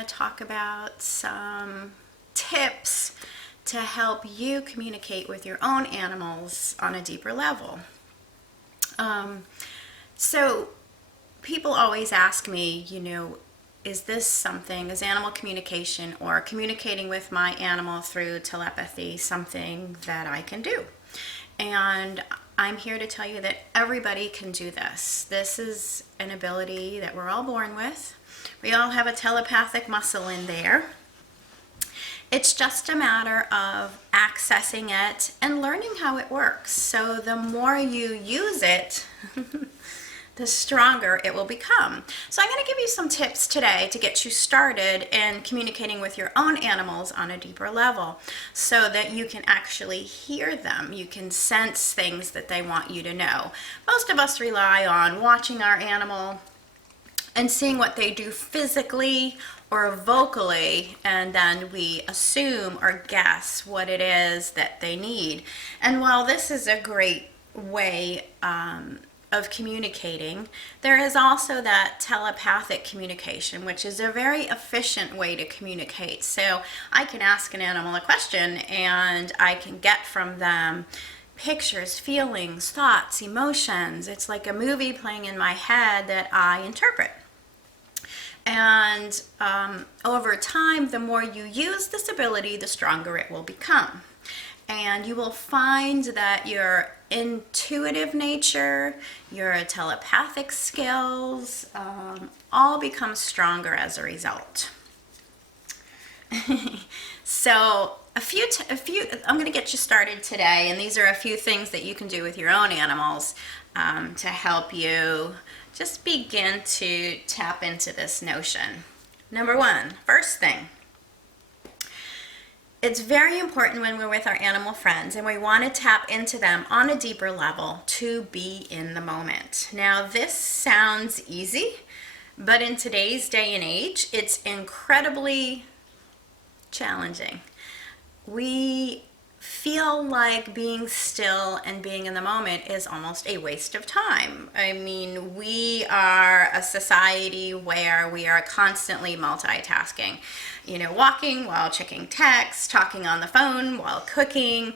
to talk about some tips to help you communicate with your own animals on a deeper level. So people always ask me, is this something, is animal communication or communicating with my animal through telepathy something that I can do? And I'm here to tell you that everybody can do this. This is an ability that we're all born with. We all have a telepathic muscle in there. It's just a matter of accessing it and learning how it works. So the more you use it, the stronger it will become. So I'm going to give you some tips today to get you started in communicating with your own animals on a deeper level so that you can actually hear them. You can sense things that they want you to know. Most of us rely on watching our animal and seeing what they do physically or vocally, and then we assume or guess what it is that they need. And while this is a great way of communicating, there is also that telepathic communication, which is a very efficient way to communicate. So I can ask an animal a question and I can get from them pictures, feelings, thoughts, emotions. It's like a movie playing in my head that I interpret. And over time, the more you use this ability, the stronger it will become. And you will find that your intuitive nature, your telepathic skills, all become stronger as a result. So I'm going to get you started today, and these are a few things that you can do with your own animals to help you just begin to tap into this notion. Number one, first thing, it's very important when we're with our animal friends and we want to tap into them on a deeper level to be in the moment. Now, this sounds easy, but in today's day and age, it's incredibly challenging. We feel like being still and being in the moment is almost a waste of time. I mean, we are a society where we are constantly multitasking. Walking while checking text, talking on the phone while cooking.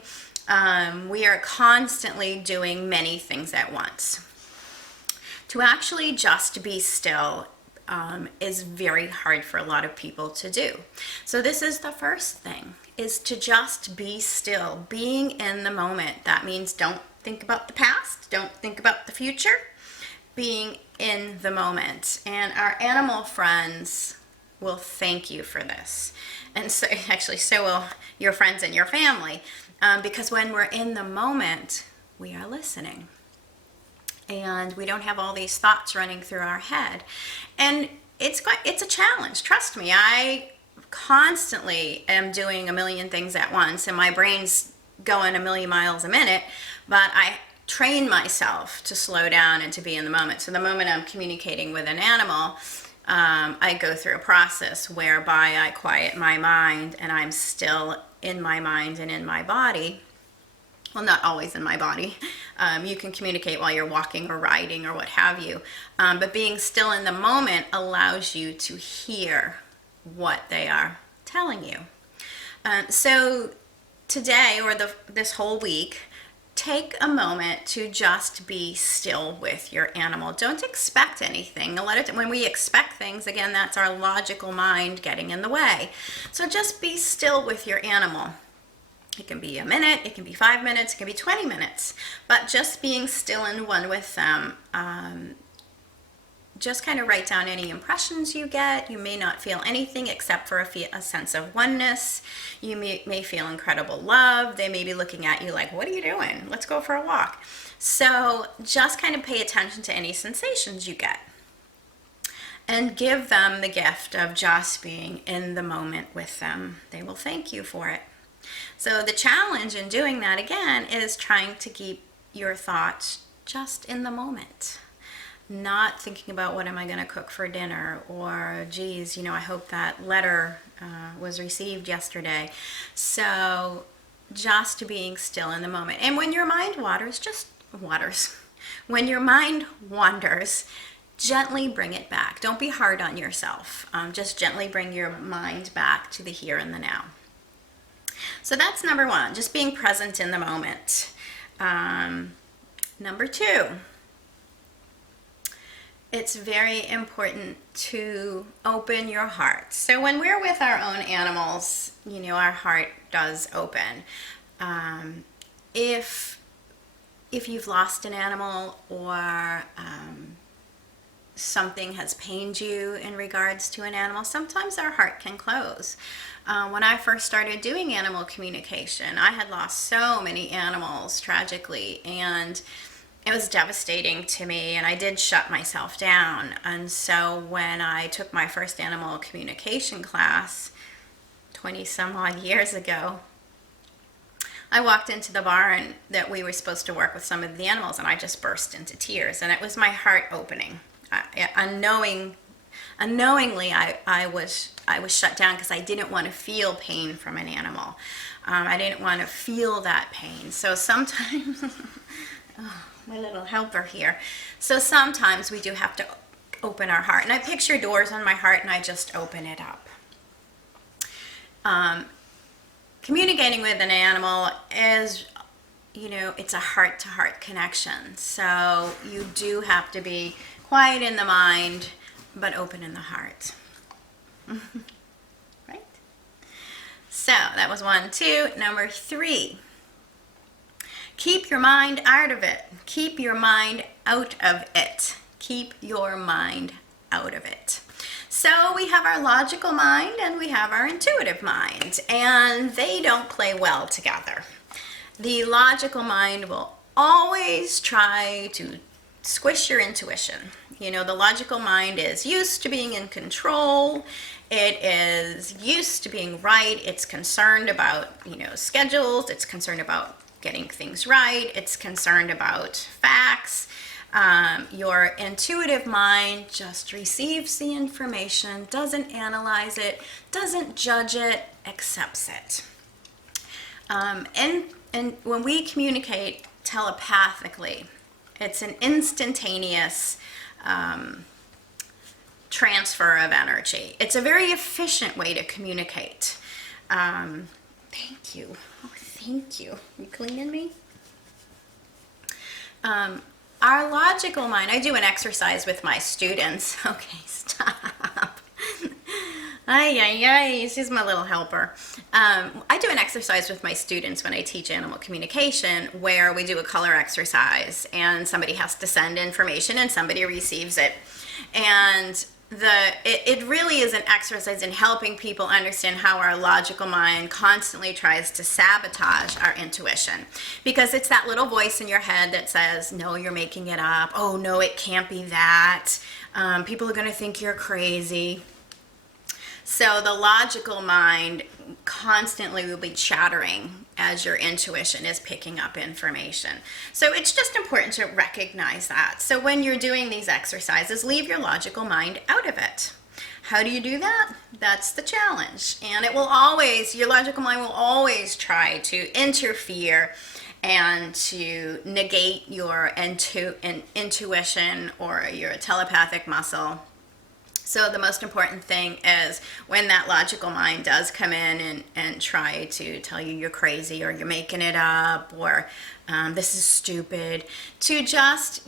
We are constantly doing many things at once. To actually just be still is very hard for a lot of people to do. So this is the first thing, is to just be still, being in the moment. That means don't think about the past, don't think about the future, being in the moment. And our animal friends will thank you for this. And so will your friends and your family, because when we're in the moment, we are listening. And we don't have all these thoughts running through our head. And it's a challenge. Trust me, I constantly am doing a million things at once, and my brain's going a million miles a minute, but I train myself to slow down and to be in the moment. So the moment I'm communicating with an animal, I go through a process whereby I quiet my mind and I'm still in my mind and in my body. Well, not always in my body. You can communicate while you're walking or riding or what have you. But being still in the moment allows you to hear what they are telling you. So today or this whole week, take a moment to just be still with your animal. Don't expect anything. When we expect things, again, that's our logical mind getting in the way. So just be still with your animal. It can be a minute, it can be 5 minutes, it can be 20 minutes, but just being still and one with them. Just kind of write down any impressions you get. You may not feel anything except for a sense of oneness. You may feel incredible love. They may be looking at you like, what are you doing? Let's go for a walk. So just kind of pay attention to any sensations you get. And give them the gift of just being in the moment with them. They will thank you for it. So the challenge in doing that, again, is trying to keep your thoughts just in the moment. Not thinking about what am I going to cook for dinner, or geez, I hope that letter was received yesterday. So just being still in the moment. And when your mind wanders, When your mind wanders, gently bring it back. Don't be hard on yourself. Just gently bring your mind back to the here and the now. So that's number one, just being present in the moment. Number two, it's very important to open your heart. So when we're with our own animals, our heart does open. If you've lost an animal, or something has pained you in regards to an animal, sometimes our heart can close. When I first started doing animal communication, I had lost so many animals tragically, and it was devastating to me, and I did shut myself down. And so when I took my first animal communication class 20 some odd years ago, I walked into the barn that we were supposed to work with some of the animals, and I just burst into tears, and it was my heart opening. Unknowingly, I was shut down because I didn't want to feel pain from an animal. I didn't want to feel that pain. So sometimes, oh, my little helper here. So sometimes we do have to open our heart, and I picture doors on my heart, and I just open it up. Communicating with an animal is, it's a heart-to-heart connection. So you do have to be quiet in the mind, but open in the heart. Right? So that was 1, 2. Number 3, keep your mind out of it. Keep your mind out of it. Keep your mind out of it. So we have our logical mind and we have our intuitive mind, and they don't play well together. The logical mind will always try to squish your intuition. The logical mind is used to being in control. It is used to being right. It's concerned about, schedules. It's concerned about getting things right. It's concerned about facts. Your intuitive mind just receives the information, doesn't analyze it, doesn't judge it, accepts it. And when we communicate telepathically, it's an instantaneous transfer of energy. It's a very efficient way to communicate. Thank you. Oh, thank you. You cleaning me? Our logical mind, I do an exercise with my students. Okay, stop. Ay, she's my little helper. I do an exercise with my students when I teach animal communication, where we do a color exercise, and somebody has to send information and somebody receives it. And it really is an exercise in helping people understand how our logical mind constantly tries to sabotage our intuition, because it's that little voice in your head that says, no, you're making it up. Oh, no, it can't be that. People are going to think you're crazy. So the logical mind constantly will be chattering as your intuition is picking up information. So it's just important to recognize that. So when you're doing these exercises, leave your logical mind out of it. How do you do that? That's the challenge. And your logical mind will always try to interfere and to negate your intuition or your telepathic muscle. So the most important thing is, when that logical mind does come in and try to tell you you're crazy, or you're making it up, or this is stupid, to just,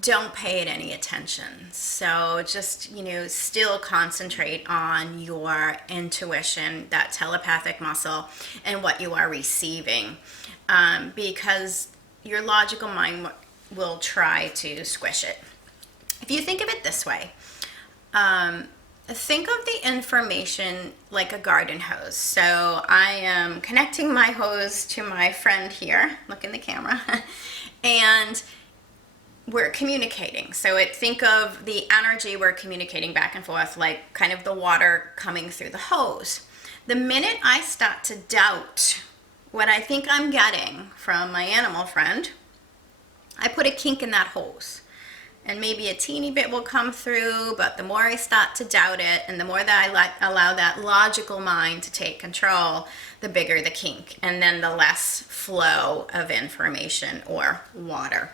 don't pay it any attention. So just, still concentrate on your intuition, that telepathic muscle, and what you are receiving, because your logical mind will try to squish it. If you think of it this way, think of the information like a garden hose. So I am connecting my hose to my friend here. Look in the camera. And we're communicating. So think of the energy we're communicating back and forth, like kind of the water coming through the hose. The minute I start to doubt what I think I'm getting from my animal friend, I put a kink in that hose. And maybe a teeny bit will come through, but the more I start to doubt it, and the more that I allow that logical mind to take control, the bigger the kink, and then the less flow of information or water.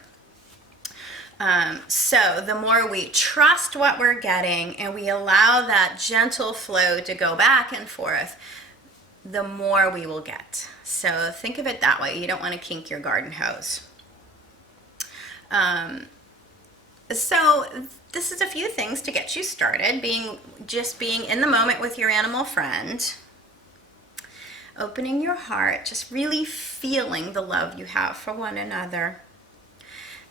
So the more we trust what we're getting and we allow that gentle flow to go back and forth, the more we will get. So think of it that way. You don't want to kink your garden hose. So this is a few things to get you started. Just being in the moment with your animal friend, opening your heart, just really feeling the love you have for one another,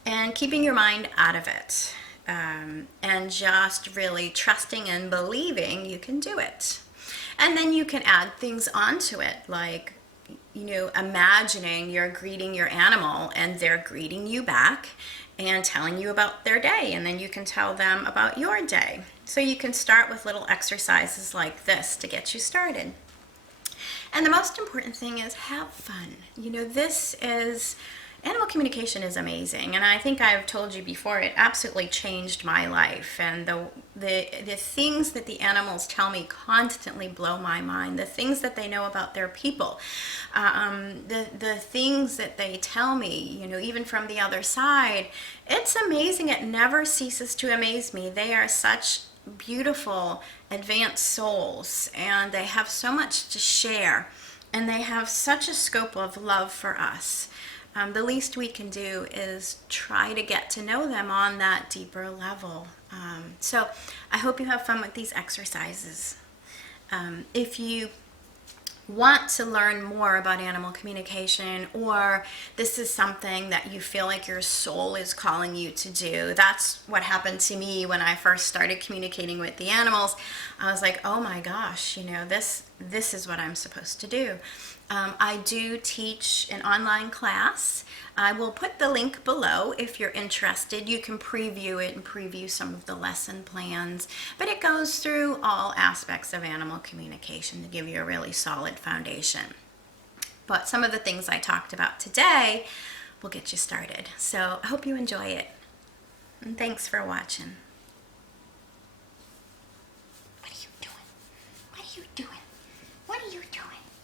and keeping your mind out of it, and just really trusting and believing you can do it. And then you can add things onto it, like, imagining you're greeting your animal and they're greeting you back and telling you about their day, and then you can tell them about your day. So you can start with little exercises like this to get you started. And the most important thing is have fun. Animal communication is amazing, and I think I've told you before, it absolutely changed my life. And the things that the animals tell me constantly blow my mind. The things that they know about their people, the things that they tell me, even from the other side, it's amazing. It never ceases to amaze me. They are such beautiful, advanced souls, and they have so much to share, and they have such a scope of love for us. The least we can do is try to get to know them on that deeper level. So I hope you have fun with these exercises. If you want to learn more about animal communication, or this is something that you feel like your soul is calling you to do, that's what happened to me when I first started communicating with the animals. I was like, oh my gosh, this is what I'm supposed to do. I do teach an online class. I will put the link below if you're interested. You can preview it and preview some of the lesson plans, but it goes through all aspects of animal communication to give you a really solid foundation. But some of the things I talked about today will get you started. So I hope you enjoy it. And thanks for watching.